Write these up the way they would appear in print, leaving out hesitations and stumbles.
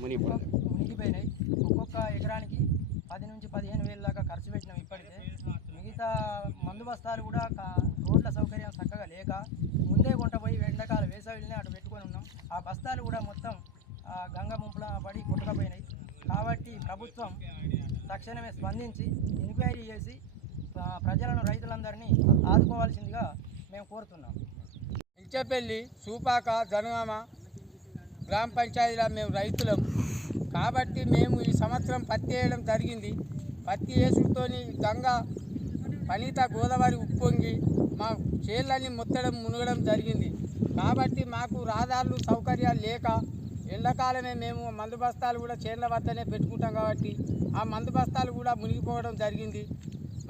మునిగిపోయినాయి. ఒక్కొక్క ఎకరానికి 10 నుంచి 15 వేల దాకా ఖర్చు పెట్టినాం ఇప్పటికే. మిగతా మందు బస్తాలు కూడా రోడ్ల సౌకర్యం చక్కగా లేక ముందే కొంటపోయి ఎండాకాలం వేసవిని అటు పెట్టుకొని ఉన్నాం. ఆ బస్తాలు కూడా మొత్తం గంగ ముంపుల పడి కొట్టుకపోయినాయి. కాబట్టి ప్రభుత్వం తక్షణమే స్పందించి ఎంక్వైరీ చేసి ప్రజలను రైతులందరినీ ఆదుకోవాల్సిందిగా మేము కోరుతున్నాం. ఇంచపల్లి సూపాక జనగామ గ్రామ పంచాయతీలో మేము రైతులం కాబట్టి మేము ఈ సంవత్సరం పత్తి వేయడం జరిగింది. పత్తి వేసుడుతో గంగా పనిత గోదావరి ఉప్పొంగి మా చేళ్ళన్నీ మొత్తడం మునగడం జరిగింది. కాబట్టి మాకు రహదారులు సౌకర్యాలు లేక ఎండాకాలమే మేము మందు బస్తాలు కూడా చేళ్ళ వద్దనే పెట్టుకుంటాం కాబట్టి ఆ మందు బస్తాలు కూడా మునిగిపోవడం జరిగింది.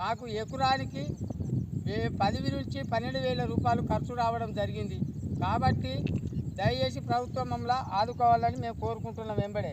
మాకు ఎకరానికి 10 నుంచి 12,000 రూపాయలు ఖర్చు రావడం జరిగింది. కాబట్టి దయచేసి ప్రభుత్వం మమ్మల్ని ఆదుకోవాలని మేము కోరుకుంటున్నాం వెంబడే.